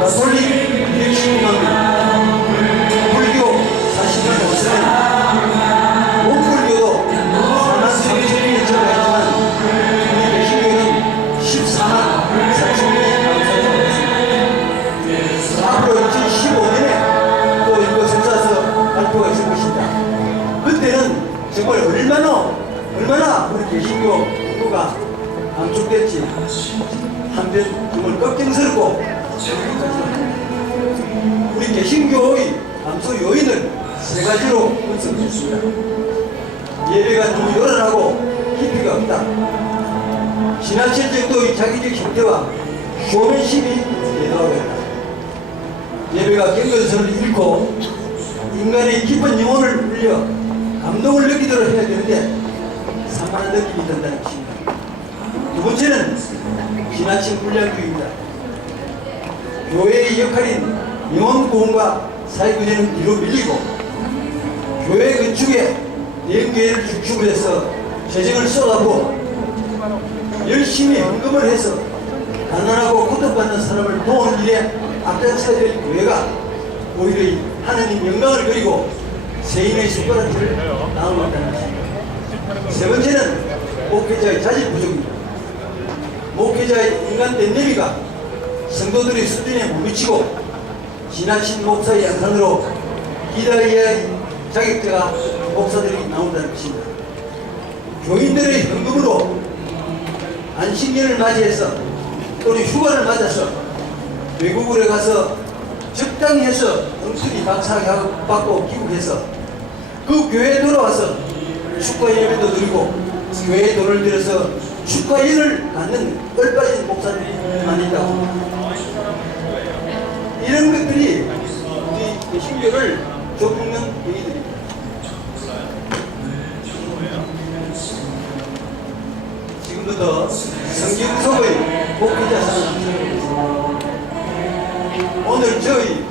가톨릭 219만 명, 불교 40만 5천 명, 원불교도 4만 3천 명이 증가했지만 우리 개신교는 14만 4천 명이 감사하고 있습니다. 앞으로 2015년에 또 이거 선사서 발표가 있을 것입니다. 그때는 정말 얼마나 우리 개신교 공부가 감축됐지. 한편 정말 걱정스럽고 우리 개신교의 감소 요인을 세 가지로 분석했습니다. 예배가 너무 요란하고 깊이가 없다. 지나칠 정도의 자기적 형태와 쇼맨십이 대도하고 있다. 예배가 경건성을 잃고 인간의 깊은 영혼을 울려 감동을 느끼도록 해야 되는데 산만한 느낌이 든다는 것입니다. 두 번째는 지나친 불량주의입니다. 교회의 역할인 영혼 구원과 사회구제는 뒤로 밀리고 교회 건축에 대형교회를 중심으로 해서 재정을 쏟아부어 열심히 헌금을 해서 가난하고 고통받는 사람을 도우는 일에 앞장서야 될 교회가 오히려 하나님 영광을 그리고 세인의 숟가락을 나누고 있다는 것입니다. 세 번째는 목회자의 자질 부족입니다. 목회자의 인간된 내비가 성도들의 수준에 못 미치고 지나친 목사의 양산으로 기다려야 자격자가 목사들이 나온다는 것입니다. 교인들의 헌금으로 안식년을 맞이해서 또는 휴가를 맞아서 외국으로 가서 적당히 해서 엉터리 박사학위 받고 귀국해서 그 교회에 돌아와서 축가 예배도 드리고 교회에 돈을 들여서 축가연을 갖는 얼빠진 목사들이 많이 있다고. 이런 것들이 우리 개신교를 좁히는 행위들입니다. 지금부터 성경 속의 목회자상을 오늘 저희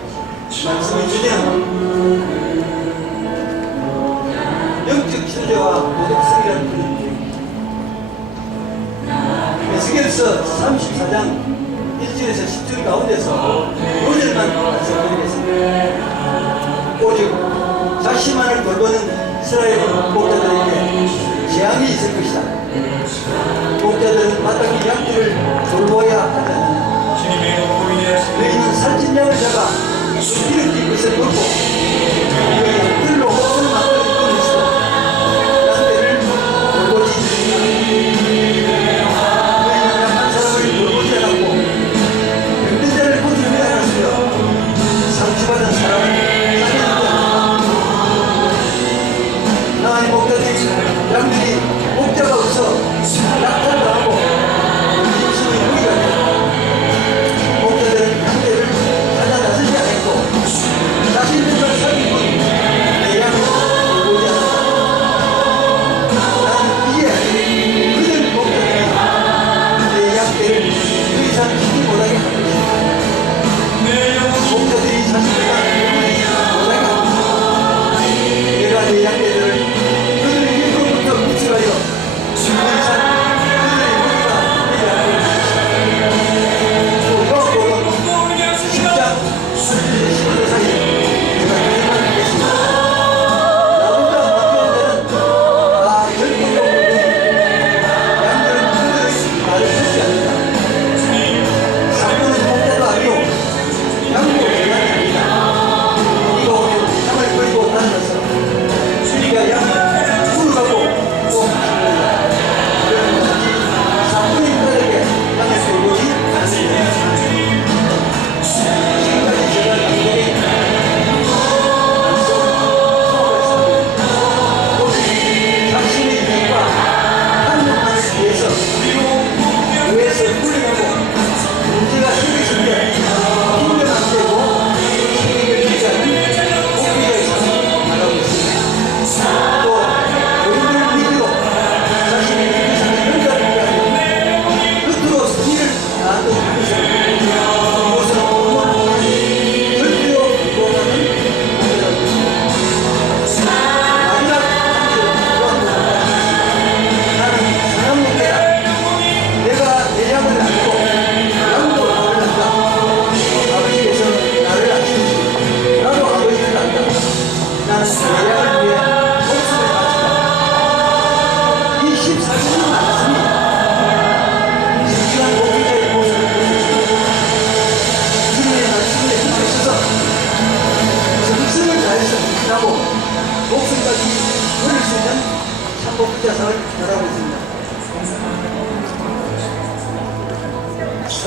말씀의 주제는 영적 신뢰와 도덕성이라는 주제입니다. 에스겔서 34장 1절에서 10절 가운데서 요절만 말씀드리겠습니다. 오직 자신만을 돌보는 이스라엘 목자들에게 재앙이 있을 것이다. 목자들은 마땅히 양들을 돌보아야 하지 않느냐. 너희는 살찐 양을 잡아 기름 진 것을 먹고 그 양들로 목숨을 막을 뿐이시고 양들을 돌보지 너희는 약한 사람을 돌보지 않았고 병든 자를 고치지 않았으며 상처받은 사람을 살리는 나의 목자들이 양들이 목자가 없어 약탈을 당하고 임신의 무기가 되고 목자들은 양들을 찾아 나서지 않았고 자신들과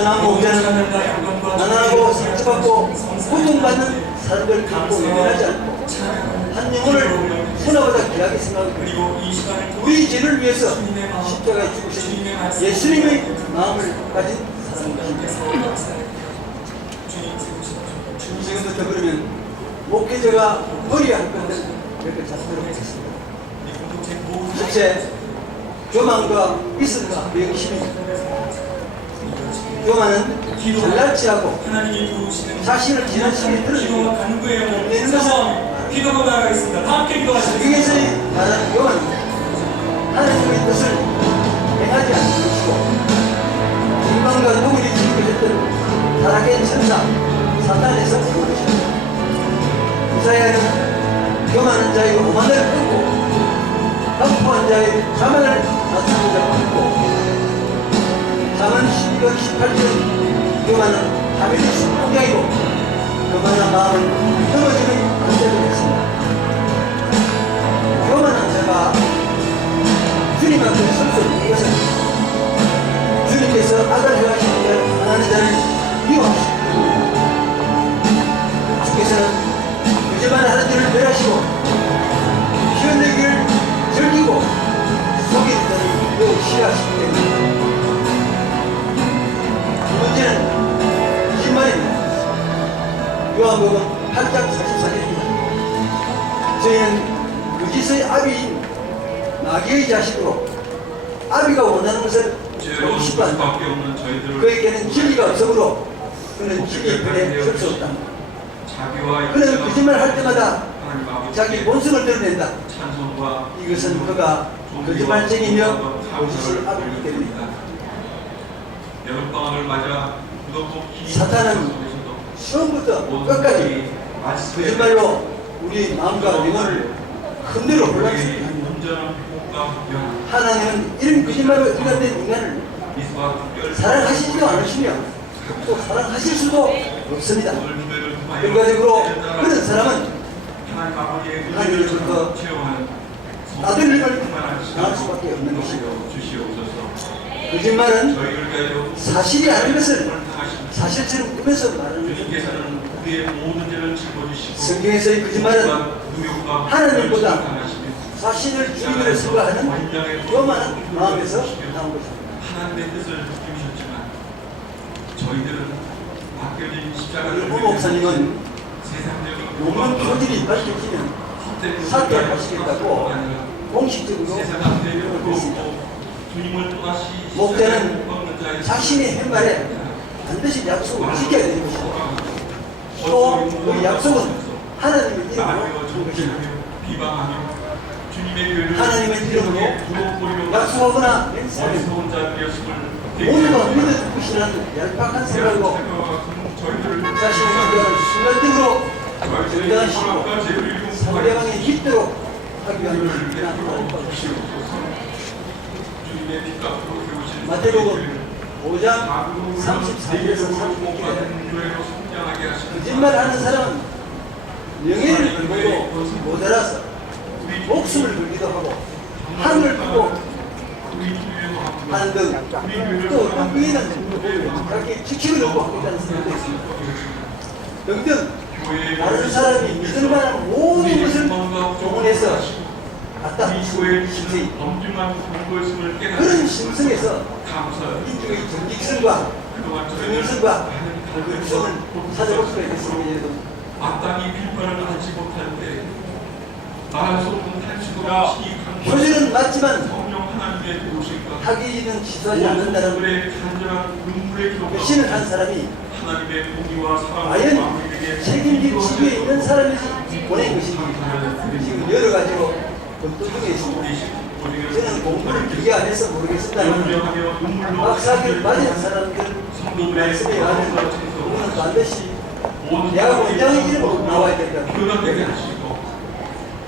선한 목자는 가난하고 상처받고 고통받는 사람들을 갖고 외면하지 않고 한 영혼을 선하보다 귀하게 생각하고 우리 죄를 위해서 십자가에 죽으신 예수님의 마음을 가진 사람입니다. 지금부터 그러면 목회자가 머리에 할 것들 이렇게 잡도록 하겠습니다. 첫째, 교만과 이슬과 명심입니다. 교만은 잘난 체하고 자신을 지나치게 드러내고 내는 것은 기도가 나가겠습니다. 다 함께 기도하시겠습니다. 여기에서 말하는 교만은 하나님의 뜻을 행하지 않는 것이고 인간과 누구리 지켜졌던 타락의 천사 사탄에서 온 것입니다. 이사야는 교만한 자의 오만을 끊고 강포한 자의 자만을 낮추고자 했고 잠언 12권 18절 교만은 하늘의 신동장이고 교만한 마음은 넘어지는 안되고 했습니다. 교만한 자가 주님 앞에 설 수 없는 것은 주님께서 아들 행하시는 걸 원하는 자를 미워하시고 주께서는 거짓말 하는 자를 멸하시고 희연되기를 즐기고 속이는 자를 매우 싫어하시기 때문에 두 번째는 거짓말입니다. 요한복음 8장 44절입니다. 저희는 거짓의 아비인 마귀의 자식으로 아비가 원하는 것을 하고 싶어 한다. 그에게는 진리가 없으므로 그는 진리 편에 설 수 없다. 그는 거짓말 할 때마다 자기 본성을 드러낸다. 이것은 그가 거짓말쟁이며 거짓의 아비이기 때문이다. 여름방학을 맞아 사탄은 처음부터 끝까지 거짓말로 우리 마음과 영혼을 흔들어 혼란시키게 합니다. 하나님은 이런 거짓말로 인간된 인간을 사랑하시지도 않으시며 또 사랑하실 수도 없습니다. 결과적으로 그런 사람은 하나님으로부터 따돌림을 당할 수밖에 없는 것이고 거짓말은 사실이 아닌 것을 사실처럼 꾸며서 말하는 것입니다. 성경에서의 거짓말은 하나님보다 자신을 주인으로 생각하는 교만한 마음에서 나온 것입니다. 하나님의 뜻을 키우셨지만 저희들은 맡겨진 십자가를 오 목사님은 세상적인 논문 표질이 밝혀지면 사퇴하시겠다고 공식적으로 했습니다. 목자는 자신의 햇말에 반드시 약속을 지켜야 되는 것입니다. 또 그 약속은 하나님의 이름으로 준 것입니다. 하나님의 이름으로 약속하거나 맹세하면 모두가 믿어 주시라는 얄팍한 생각으로 자신의 인정을 순간적으로 정당하시고 상대방이 믿도록 하기 위한 것입니다. 마태복음 5장 34절에서 36절에 거짓말하는 사람은 명예를 걸고도 모자라서 목숨을 걸기도 하고 하늘을 두고 하는 등또 어떤 부인은 그렇게 지키고 놓고 하고 있다는 생각도 있습니다. 등등 다른 사람이 믿을 만한 모든 것을 동원해서 갖다 심성이 그런 심성에서 인중의 정직성과 정의성과 근성을 찾아볼 수가 있겠습니다. 마땅히 빌파를 하지 못할 때 말할 수 없는 한시도가 표절은 맞지만 성령 하나님의 도우심과 하기는 지도하지 않는다는 간절한 눈물의 결심을 한 사람이 하나님의 공의와 사랑과 과연 책임질 지위에 있는 사람이 보낸 것인지 지금 여러 가지로 검토 중에 있습니다. 저는 공부를 길게 안 해서 모르겠습니다만 박사학위를 맞은 사람들 말씀에 의하면 그거는 반드시 내가 원장의 이름으로 나와야 된다.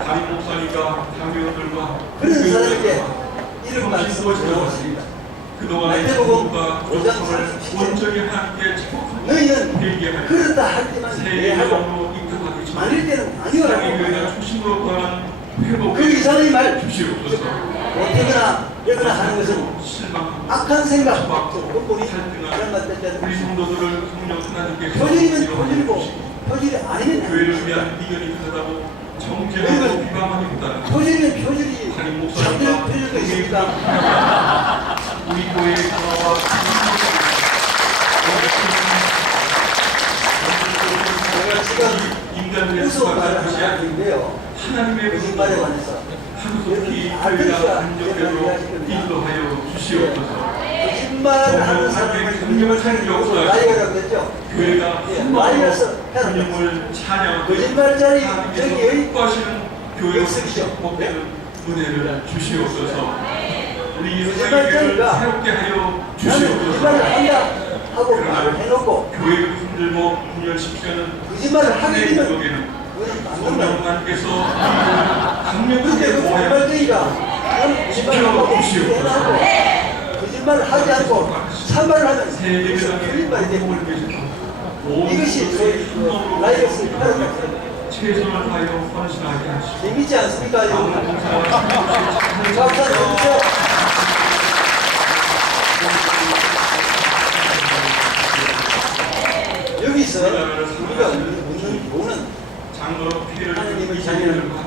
담임 목사님과 당회원들과 그런 사람에게 이런 말씀을 전하였습니다. 마태복음 5장 37절 너희는 그렇다 할 때만 이해하고 아닐 때는 아니오라고 그 이상의 말 못하거나 여러분이 하는 것은 실망하고 악한 생각, 저박도 근본이 갈등하는 그런 것 때문에 우리 성도들을 성령 하나님께서 표절이면 표절이고 표절이 아니면 교회를 아니고 위한 미련이 크다고 정죄하고 비방하기보다는 표절이면 표절이 담임 잠들 목사님과 표절도 있습니까? 우리 교회의 변화와 제가 지금 인간의 무서운 말을 것이 하나 아닌 드린데요. 하나님의 거짓말에 관해서 하루속히 교회가 안정되도록 인도하여 주시옵소서. 거짓말하는 사람을 성령을 용서 라이어라고 했죠. 교회가 라이어서 주님을 찬양하고 거짓말자리 저기의 기뻐하시는 교회로 역습이죠. 복되는 은혜를 주시옵소서. 우리 거짓말자리가 새롭게 하여 나는 주시옵소서. 거짓말을 한다 하고 말을 해놓고 교회를 흔들고 분열시키는 거짓말을 하게 되면 그에는 그거는 맞는 말이에요. 성령님께서 근데 강력하게 그 모아야 거짓말쟁이가 나는 거짓말을 하고 해놓고 거짓말을 하지 않고 참말을 하면 그것은 틀린 말이 되고 이것이 저희 라이어스의 패러다임입니다. 최선을 다하여 헌신하게 하시고 재밌지 않습니까? 여러분? 감사합니다. 박수 한번 쳐주세요. 여기서 우리가 묻는 교훈은 장로로 피해를 하나님의 입은 자녀를 이들과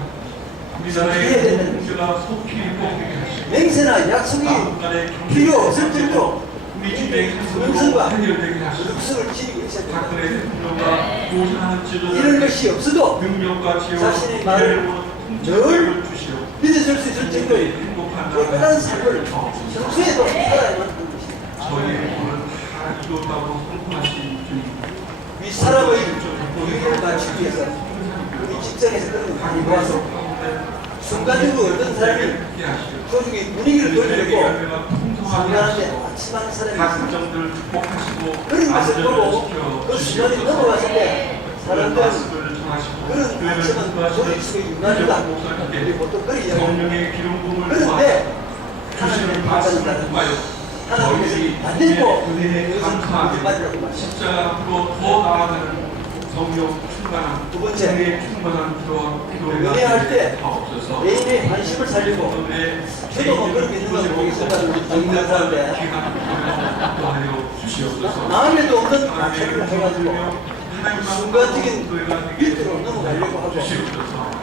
지켜야 우리나라의 되는 공주가 속히 뽑히게 하시고 맹세나 약속이 필요 없을 정도로 우리 집의 명성과 한성으로 해결되게 하시고 룩스를 지니고 있어야 됩니다. 박근혜 대통령과 고생하는 이런 지도자들의 것이 없어도 능력과 지혜와 자신의 말을 통찰력을 주시오. 믿어줄 수 있을 정도의 행복한 깨끗한 삶을 평소에도 살아야만 하는 것입니다. 저희의 오늘 다 이뤘다고 선포하신 주님. 이 사람의 유익을 맞추기 위해서 우리 직장에서 그런 거 많이 모아서 순간적으로 어떤 사람이 조직의 분위기를 돌리려고 상관한데 아침하는 사람이 각 있습니다. 정들을 극복하시고 그런 것을 보고 안전을 그 순간이 지켜 넘어갔을 때 사람들은 전하시고 그런 아침은 조직 속의 윤활유다. 우리 보통 그런 이야기를 성령의 기름부음을 그런데 주시는 하나님의 말씀을 말씀을 통하여 하나님께서 저희들이 반대고 은혜에 그것은 감사하게 거짓말이라고 말합니다. 십자가 앞으로 더 나아가는 성령 충만한 두 번째, 은혜에 충만한 기도가 은혜할 때 다 없어서 개인의 관심을 살리고 저도 뭐 그런 게 있는 건 모르겠습니다. 우리 정의한 사람인데 기도하여 주시옵소서. 마음에도 없는 악행을 해가지고 순간적인 빌드로 넘어가려고 하고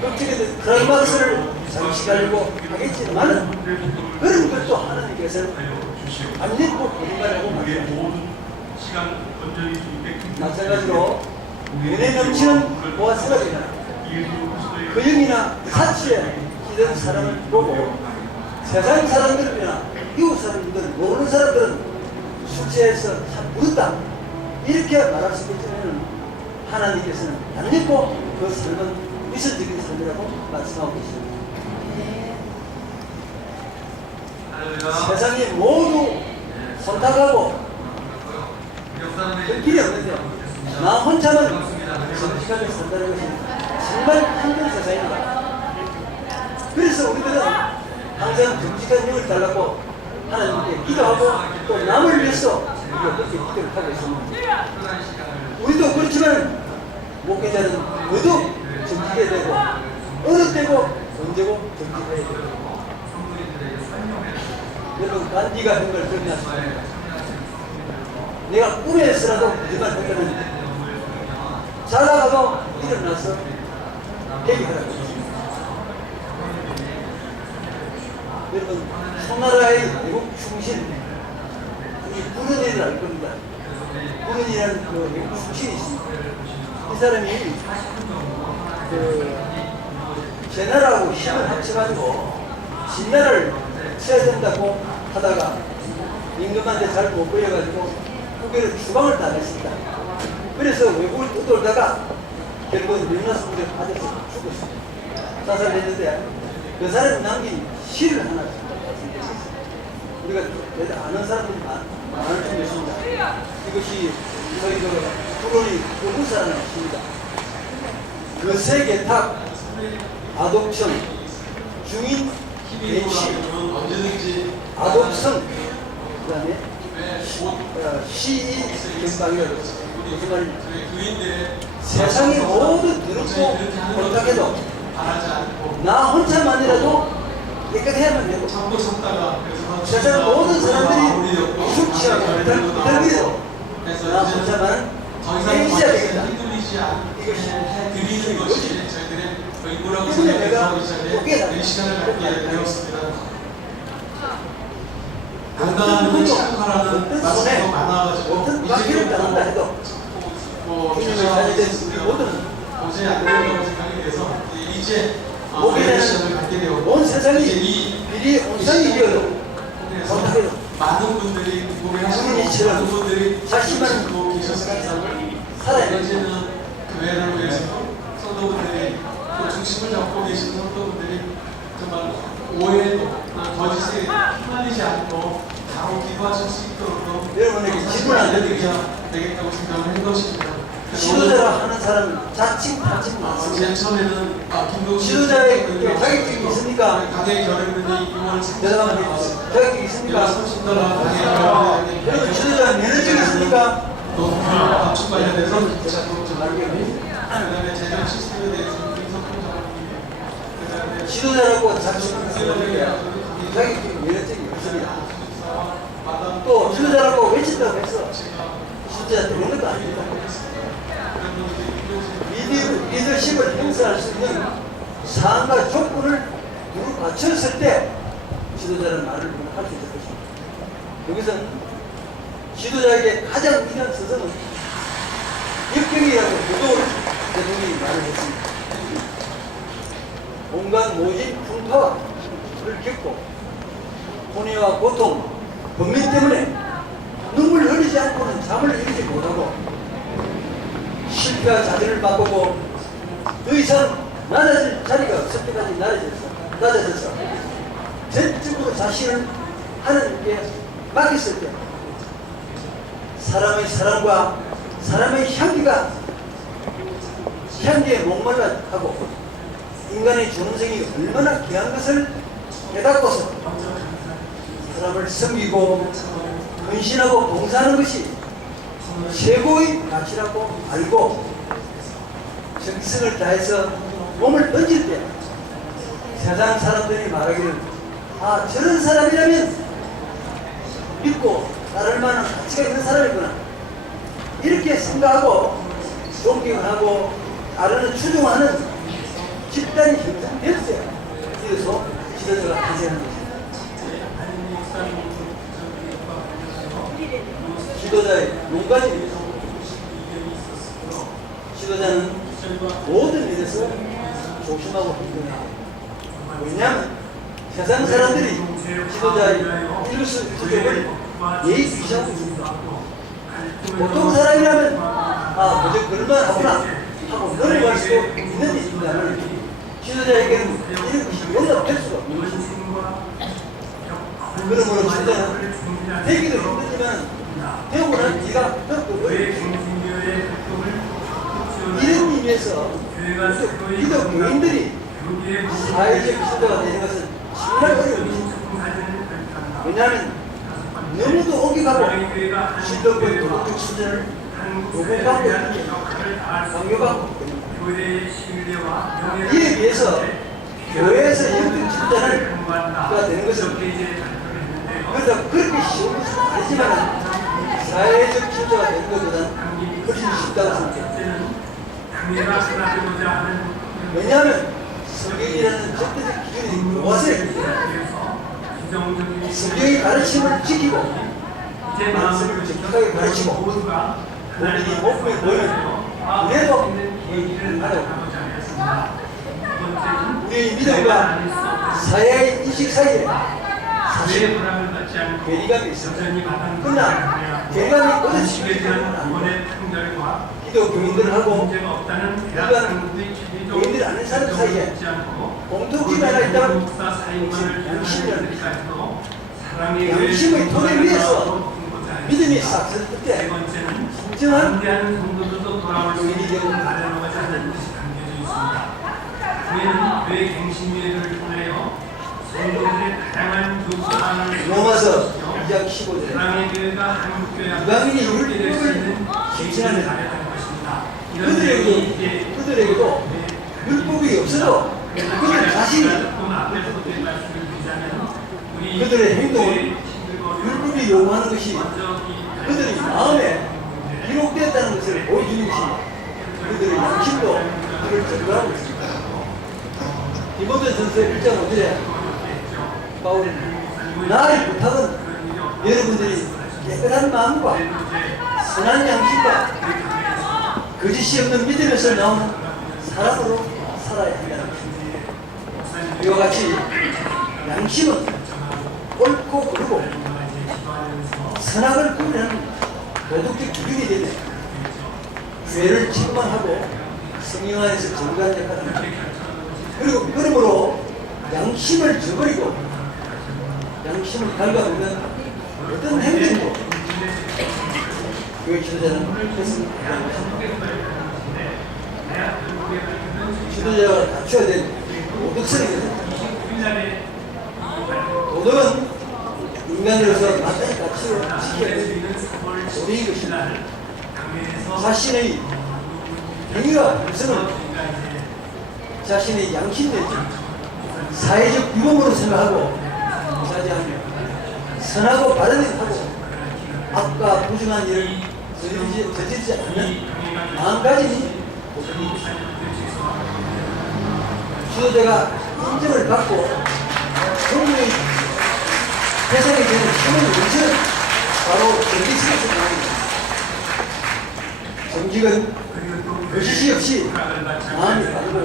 어떻게든 클라이막스를 장식하려고 하겠지만은 그런 것도 하나님께서는 안 믿고 거짓말하고 우리의 말합니다. 모든 시간 건져낼 수 있게 마찬가지로 은혜 넘치는 보아스가이나 그 영이나 사치에 기대는 사람을 보고 세상 사람들이나 이웃 사람들 모르는 사람들은 술취해서 참 부럽다 이렇게 말할 수 있겠지만 하나님께서는 안 믿고 그 삶은 미션적인 삶이라고 말씀하고 계십니다. 세상이 모두 선택하고 그 길이 없는데 나 혼자만 정직하게 산다는 것이 정말 힘든 세상입니다. 그래서 우리들은 항상 정직한 영을 달라고 하나님께 기도하고 또 남을 위해서 우리가 그렇게 기도를 하고 있습니다. 우리도 그렇지만 목회자는 모두 정직해야 되고 어느 때고 언제고 정직해야 되고 여러분 간디가 한 걸 기억나십니까? 내가 꿈에서라도 거짓말 했다는 자다가도 일어나서 얘기하라고 했습니다. 여러분 송나라의 외국 충신 이 부른이를 알 겁니다. 부른이라는 그 외국 충신이 있습니다. 이 사람이 그 제나라하고 힘을 합쳐가지고 진나라를 쳐야 된다고 하다가 임금한테 잘 못 보여가지고 후계를 추방을 당했습니다. 그래서 외국을 떠돌다가 결국은 명나스 부대 받아서 죽었습니다. 자살했는데 그 사람이 남긴 시를 하나 말씀드렸습니다. 우리가 대략 아는 사람들이 많을 좀 있습니다. 이것이 저희 그 프로니 교부사라는 것입니다. 그 세계탑 아독청 중인 대시 아독성 그 다음에 시인 경방이라고 무슨 말입니까? 세상이 모두 들었고 못하게도 나 혼자만이라도 깨끗해야만 되고 세상 모든 사람들이 술 취하고 이들미도 나 혼자만 해야 되겠다. 드리는 것이 저희들의 의무라고 때문에 내가 생각해서 이 시간을 갖게 되었습니다. 건강한 식사라는 말씀도 많아가지고 어떤 관계를 따른다 해도 균형을 가져야 되는 우리 모든 도저히 안 된다고 생각이 돼서 이제 목에는 시간을 갖게 되었고 온 세상이 이 비리 온상이 이어도 통해서 못하게도 많은 분들이 궁금해하시고 이처럼 많은 분들이 자신만 지키고 계셨습니다. 살아야 이제는 교회를 위해서 성도분들이 또 중심을 잡고 계시는 성도분들이 정말 오해도 거짓에 휘말리지 않고 바로 기도하실 수 있도록 여러분에게 질문 안 드리겠죠? 되겠다고 생각을 한 것입니다. 지도자라 하는 사람은 자칭 많습니다. 제일 처음에는 김동식 지도자의 자격증이 있습니까? 강의 결혼이 6월 30일 대단합니다. 자격증이 있습니까? $30 강의 결혼이 여러분 지도자 면허증이 있습니까? 높은 감축 관련해서 아, 그다음에 재정 시스템에 대해서 그다음에 지도자라고 자칭하는 사람에게 자격증 면허증이 없습니다. 또 지도자라고 외친다고 해서 지도자 되는 것도 아닙니다. 리더십을 행사할 수 있는 사항과 조건을 두루 갖췄을 때 지도자라는 말을 할 수 있을 것입니다. 여기서는 지도자에게 가장 위대한 서성은 역경이라고 부도를 대통령이 말을 했습니다. 온갖 모진 풍파와 를 겪고 혼외와 고통, 번민 때문에 눈물 흘리지 않고는 잠을 이루지 못하고 실패와 자질을 바꾸고 더 이상 낮아질 자리가 없을 때까지 낮아져서 전적으로 자신을 하나님께 맡겼을 때 사람의 사랑과 사람의 향기에 목말라 하고 인간의 존엄성이 얼마나 귀한 것을 깨닫고서 사람을 섬기고 헌신하고 봉사하는 것이 최고의 가치라고 알고 정성을 다해서 몸을 던질 때 세상 사람들이 말하기를 아 저런 사람이라면 믿고 따를 만한 가치가 있는 사람이구나 이렇게 생각하고 존경을 하고 따르는 추종하는 집단이 형성됐어요. 그래서 지도자가 탄생하는 것입니다. 지도자의 용가집입니다. 지도자는 모든 일에서 조심하고 행동해야 돼요. 왜냐하면 세상 사람들이 지도자의 일수적을 예의 주시하고 있습니다. 보통 사람이라면 그저 그럴만 하구나 하고 넘어갈 수도 있는 일입니다만 지도자에게는 이런 것이 용납될 수가 없는 것입니다. 그러므로 지도자는 되기도 힘들지만 되고 난 뒤가 더욱 이런 의미에서 기독교인들이 사회적 지도자가 되는 것은 정말 어려운 것입니다. 왜냐하면 너무도 오기가고 신도권 도덕적 수준을 요구하고 있는 강요하고 이에 비해서 교회에서 영적 지도자가 되는 것은 그래서 그렇게 쉬운 것은 아니지만 사회적 지도자가 되는 것보다는 훨씬 쉽다고 생각해요. 왜냐하면 성경이라는 절대적 기준이 무엇을 성경의 가르침을 지키고 말씀을 정확하게 가르치고 우리 목표에 보이는 그래도 우리의 믿음과 사회의 인식 사이에 사실 괴리감이 있습니다. 그러나 괴리감이 어디서 기독교인들하고 일반 교인들이 아닌 사람 사이에 공통점이 하나 있다면 양심이라는 것입니다. 양심의 토대 위에서 믿음이 싹 섰을 때 진정한 교인이 되고 교회 갱신회를 통하여 성도들의 다양한 교수관을 로마서 2장 15절에 사랑의 교회가 한국교회 이방인이 율법을 실천하는 그들에게도 율법이 없어도 그들 자신이 그들의 행동을 그들이 요구하는 것이 그들의 마음에 기록되었다는 것을 보여주는 것입니다. 그들의 양심도 그를 전달하고 있습니다. 디모데 전서 1장 5절에 바울은 나의 부탁은 여러분들이 깨끗한 마음과 선한 양심과 거짓이 없는 믿음에서 나오는 사람으로 살아야 한다는 것입니다. 이와 같이 양심은 옳고 그르고 선악을 구분하는 도덕적 기준이 되며 죄를 책망하고 성령 안에서 정의한 역할을 합니다. 그리고 그러므로 양심을 저버리고 양심을 갉아보면 어떤 행동도 교회 지도자는 했습니다. 지도자가 갖춰야 될 도덕성이거든요. 도덕은 인간으로서 마땅히 가치를 지켜야 되는 도리인 것입니다. 자신의 행위와 본성을 자신의 양심 내지 사회적 규범으로 생각하고 자제하며 선하고 바른 일을 하고 악과 부정한 일을 저지르지 않는 마음가짐이 도덕입니다. 지도자가 인정을 받고 성령의 세상에 되는 힘을 원천은 바로 정직에서 나옵니다. 정직은 거짓이 없이 마음이 바르고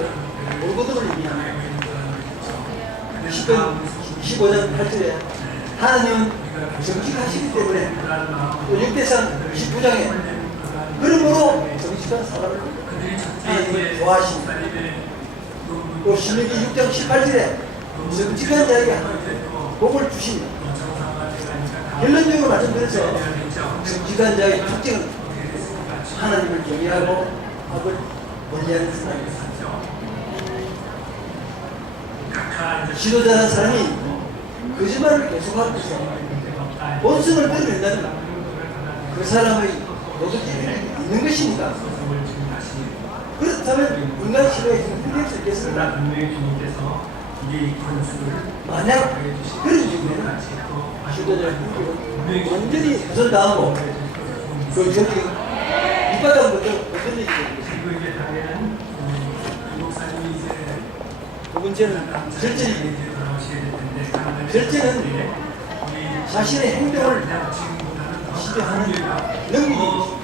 올곧음을 의미합니다. 15장 8절에 하나님은 정직하시기 때문에 또 역대상 19장에 그러므로 정직한 사람을 하나님은 좋아하십니다. 또 신명기 6장 18절에 정직한 자에게 복을 주십니다. 결론적으로 말씀드려서 정직한 자의 특징은 하나님을 경외하고 악을 멀리하는 사람입니다. 지도자라는 사람이 거짓말을 계속하고 있어 본성을 드러낸다면 그 사람의 도덕성이 있는 것입니까? 그렇다면 인간 시대에 힘들 수 있겠습니까? 만약 그런 경우에는 지도자의 공격은 완전히 벗어나고 그 저기 밑바닥부터 어떤 일이 되겠습니까? 두 번째는 절제입니다. 절제는 자신의 행동을 지도하는 능력입니다.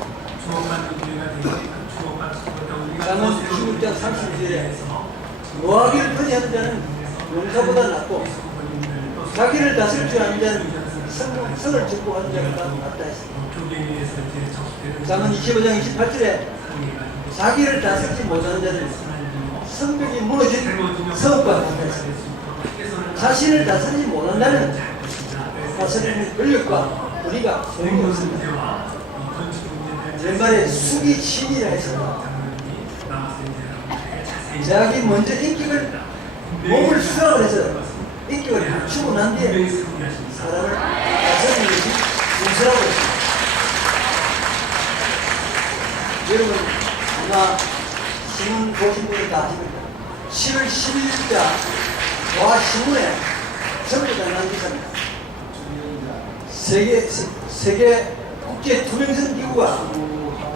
잠언 26장 32절에 노하기를 편의하는 자는 용사보다 낫고 자기를 다스릴 줄 아는 자는 성을 증복하는 자보다 낫다 했습니다. 잠언 25장 28절에 자기를 다스리지 못하는 자는 성벽이 무너진 성읍과 같다 했습니다. 자신을 다스리지 못한다는 다스리는 권력과 우리가 소용이 없습니다. 옛말에 숙이 신이라 했습니다. 자기 먼저 인격을 몸을 수락을 해서 인격을 갖추고 난 뒤에 사람을 다스리는 것이 순서라고 했습니다. 여러분 아마 신문 보신 분이 다 아십니다. 10월 11일자 와 신문에 전부 다 난 기사입니다. 세계 국제 투명성 기구가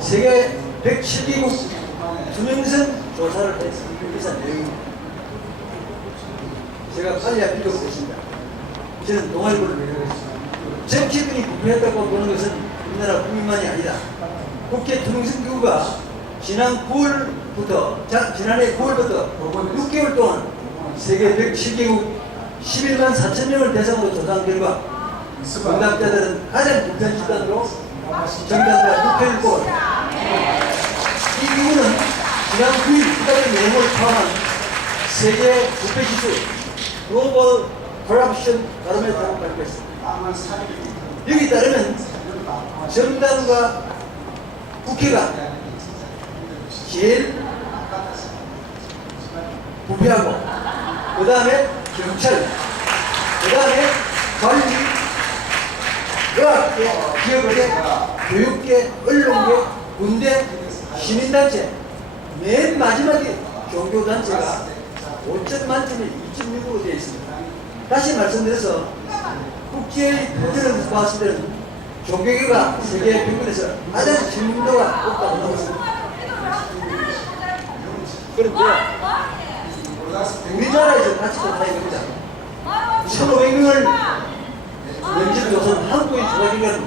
세계 107개국 투명성 조사를 했습니다. 기사 내용입니다. 제가 빨리 읽어보겠습니다. 저는 동아일보를 읽어보겠습니다. 정치권이 부패했다고 보는 것은 우리나라 국민만이 아니다. 국제 투명성 기구가 지난해 9월부터 6개월 동안 세계 107개국 11만 4천 명을 대상으로 조사한 결과 응답자들은 가장 불편 집단으로 정답과 부패를 뽑았다. 이 기구는 지난 9일 수많은 내용을 포함한 세계 부패지수 글로벌 커럽션 바로메터를 발표했습니다. 여기 따르면 정당과 국회가 제일 부패하고 그 다음에 경찰, 그 다음에 관리, 의학계, 기업계, 교육계, 언론계, 군대, 시민단체, 맨 마지막에 종교단체가 5점 만점에 2.6으로 되어 있습니다. 다시 말씀드려서 국제의 표준을 봤을 때는 종교계가 세계 평균에서 가장知名도가 높다고 나왔습니다. 그런데 우리나라에서 가치도 다 이겁니다. 1,500명을 면접조사한 한국의 조사기관은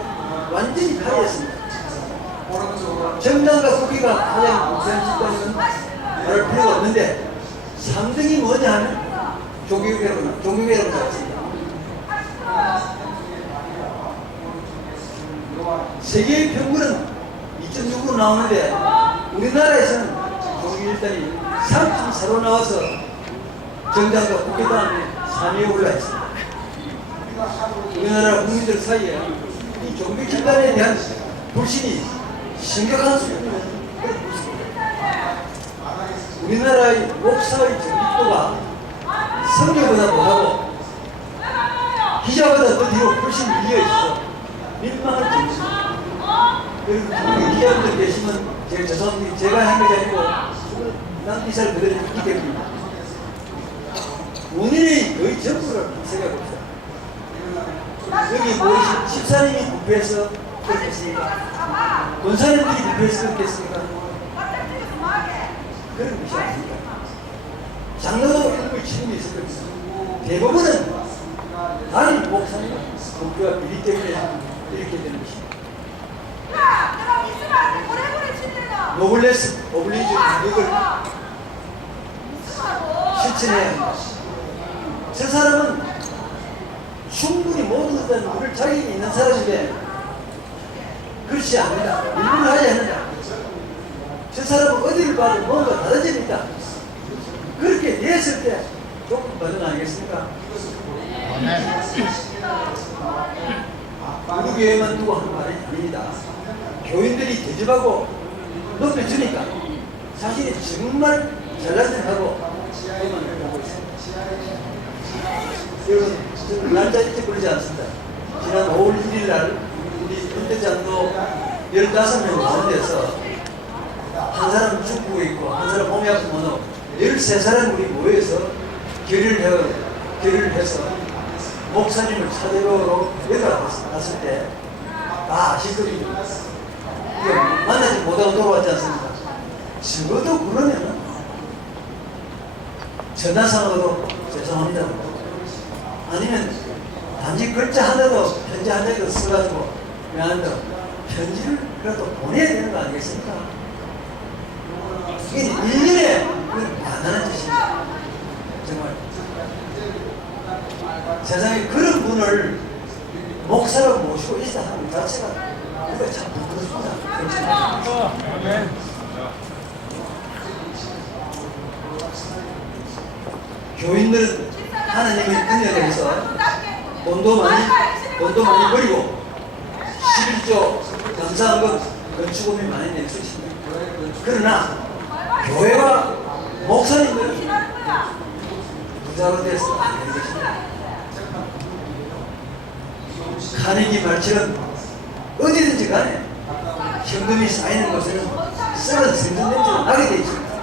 완전히 가려졌습니다. 정당과 국회가 가장 우선 집단은 말할 필요가 없는데 3등이 뭐냐 하면 종교계라고 나왔습니다. 세계의 평균은 2.6으로 나오는데 우리나라에서는 종교일단이 3.4로 나와서 정당과 국회 다음에 3위에 올라 있습니다. 우리나라 국민들 사이에 이 종교 집단에 대한 불신이 심각한 수준입니다. 우리나라의 목사의 정직도가 성교보다 못하고 기자보다 더 뒤로 훨씬 밀려 있어서 민망할 정도입니다. 그리고 기자분들 계시면 제가 죄송합니다. 제가 한 것이 아니고 난 기사를 그대로 읽기 때문입니다. 원인이 거의 전부를 생각해봅시다. 여기 모이신 집사님이 부패해서 그렇겠습니까? 권사님들이 부패해서 그렇겠습니까? 그런 것이 아닙니다. 장로도 일부 책임이 있을 겁니다. 대부분은 담임 목사님 목표와 비리 때문에 이렇게 되는 것입니다. 노블레스, 오블리주 능력을 실천해야 합니다. 저 사람은 충분히 모든 것은 우리를 자격이 있는 사람인데 그렇지 않는다. 일부러 하지 않는다. 저 사람은 어디를 봐도 뭔가 다르집니다. 그렇게 됐을 때 조금 반응 아니겠습니까? 우리 교회만 두고 하는 말이 아닙니다. 교인들이 대접하고 높여주니까 자신이 정말 잘난 척하고 그만 보고 있습니다. 여러분, 저는 날짜 잊어버리지 않습니다. 지난 5월 1일 날 우리 현대장로 15명 가운데서 한 사람 죽고 있고 한 사람 몸이 아프면 13사람 우리 모여서 결의를 해서 목사님을 사대로로 연락했을 때 다 아실 겁니다. 만나지 못하고 돌아왔지 않습니까? 적어도 그러면은 전화상으로 죄송합니다. 아니면 단지 글자 하나도 편지 한 장도 써가지고 미안합니다. 편지를 그래도 보내야 되는 거 아니겠습니까? 이게 1년에 많은 짓입니다. 정말 세상에 그런 분을 목사로 모시고 있다 하는 자체가 우리가 참 부끄럽습니다. 교인들은 하나님의 은혜를 해서 돈도 많이 버리고 11조 감사한금 건축금이 많이 낼 수 있습니다. 그러나 교회와 목사님들은 부자로 돼서 안 되는 것입니다. 카네기 말처럼 어디든지 간에 현금이 쌓이는 곳에는 썩은 생선 냄새가 나게 되어 있습니다.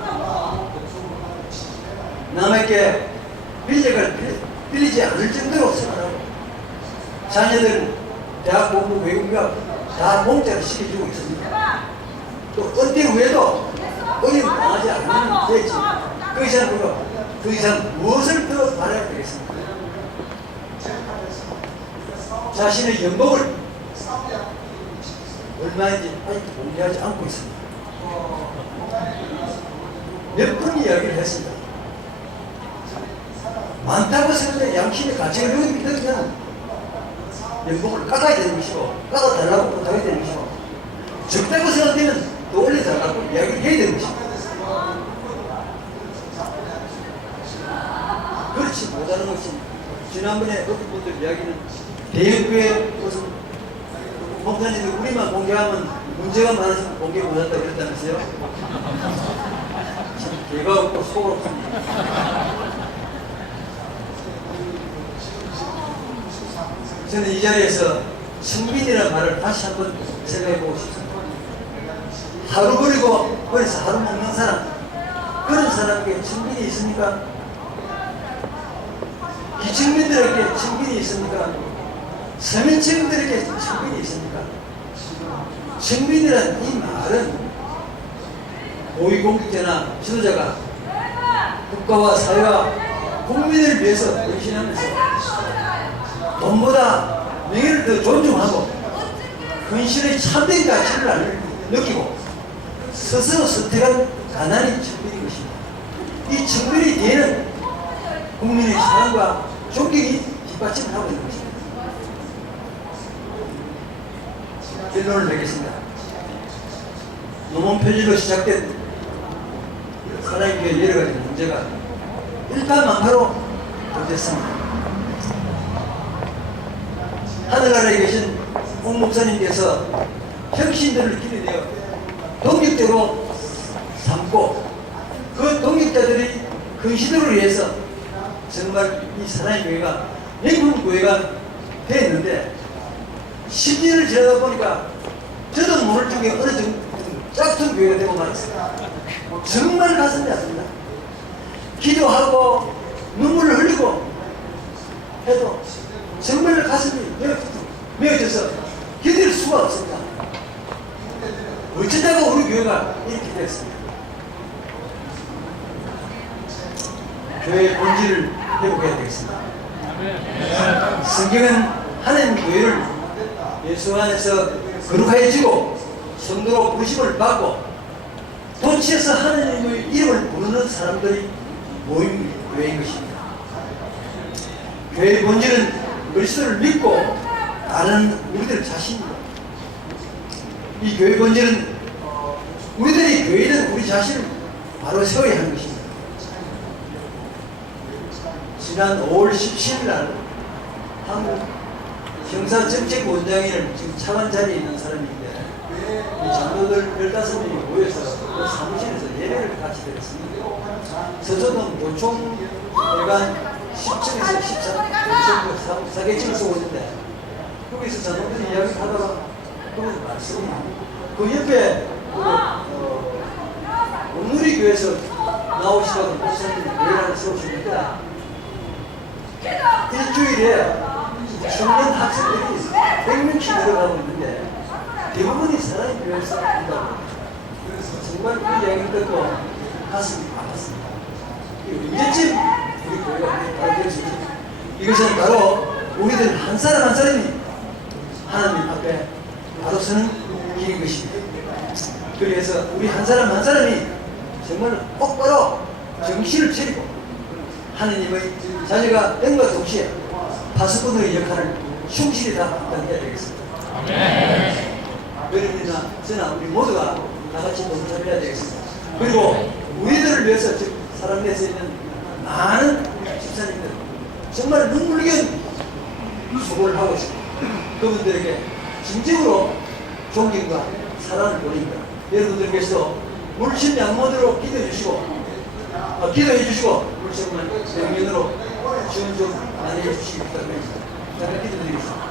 남에게 빌리지 않을 정도로 생활하고 자녀들 대학 공부 외국 유학 다 공짜로 시켜주고 있습니다. 또 은퇴 후에도 어린 당하지 않으면 되지. 그 이상 무엇을 더 바라야 되겠습니까? 자신의 연봉을 얼마인지 아직도 공개하지 않고 있습니다. 몇 번 이야기를 했습니다. 많다고 생각해 양심의 가치를 믿으면 연봉을 깎아야 되는 것이고 깎아달라고 부탁해야 되는 것이고 적다고 생각되면 또 올려달라고 이야기를 해야 되는 것입니다. 그렇지 못하는 것이 지난번에 어떤 분들 이야기는 대형교회 무슨 목사님들 우리만 공개하면 문제가 많아서 공개 못한다고 그랬다면서요? 참 개가 없고 속 없습니다. 저는 이 자리에서 승빈이라는 말을 다시 한번 생각해보고 싶습니다. 하루 버리고 버려서 하루 먹는 사람, 그런 사람에게 승빈이 있습니까? 기층민들에게 청빈이 있습니까? 서민층들에게 청빈이 있습니까? 청빈이란 이 말은 고위공직자나 지도자가 국가와 사회와 국민을 위해서 헌신하면서 돈보다 명예를 더 존중하고 헌신의 참된 가치를 느끼고 스스로 선택한 가난이 청빈인 것입니다. 이 청빈의 뒤에는 국민의 사랑과 존경이 뒷받침을 하고 있는 것입니다. 결론을 맺겠습니다. 노무현 편지로 시작된 사랑교회 여러 가지 문제가 일단만파로 도됐습니다. 하늘나라에 계신 홍 목사님께서 혁신들을 기대되어 독립대로 삼고 그 독립자들의 그 시도를 위해서 정말 이 사랑의 교회가 명품 교회가 되었는데 10년을 지나다 보니까 저도 모를 중에 어느 정도 짝퉁 교회가 되고 말았습니다. 정말 가슴이 아픕니다. 기도하고 눈물을 흘리고 해도 정말 가슴이 메어져서 견딜 수가 없습니다. 어쩌다가 우리 교회가 이렇게 됐습니다. 교회의 본질을 회복해야 되겠습니다. 성경은 하나님 교회를 예수 안에서 거룩해지고 성도로 부르심을 받고 도처에서 하나님의 이름을 부르는 사람들이 모임 교회인 것입니다. 교회의 본질은 그리스도를 믿고 따르는 우리들 자신입니다. 이 교회의 본질은 우리들이 교회된 우리 자신을 바로 세워야 하는 것입니다. 지난 5월 17일 날 한국 형사정책원장회를 지금 차관 자리에 있는 사람인데 이 장로들 15명이 모여서 그 사무실에서 예배를 같이 드렸습니다. 서초동 도총회관 10층에서 14개층을 쓰고 있는데 거기서 장로들이 이야기하다가 그분 말씀이 그 옆에 온누리교회에서 나오시다가 목사님이 교회를 세우시는데 일주일에 청년 학생들이 100명씩 내려가고 있는데 대부분이 사랑의 교회에서 한다고. 그래서 정말 그 이야기를 듣고 가슴이 아팠습니다. 언제쯤 우리 교회가 바로 될 수 있을까? 이것은 바로 우리들 한 사람 한 사람이 하나님 앞에 바로 서는 길인 것입니다. 그래서 우리 한 사람 한 사람이 정말 똑바로 정신을 차리고 하느님의 자녀가 됨과 동시에 파수꾼의 역할을 충실히 다 감당해야 되겠습니다. 여러분이나 저나 우리 모두가 다 같이 동참해야 되겠습니다. 그리고 우리들을 위해서 즉 사람 내에서 있는 많은 집사님들 정말 눈물겨운 수고를 하고 있습니다. 그분들에게 진정으로 존경과 사랑을 보냅니다. 여러분들께서 물심양면으로 기도해 주시고 물심만 명면으로 지원 좀 많이 해주시기 바랍니다. 제가 기도드리겠습니다.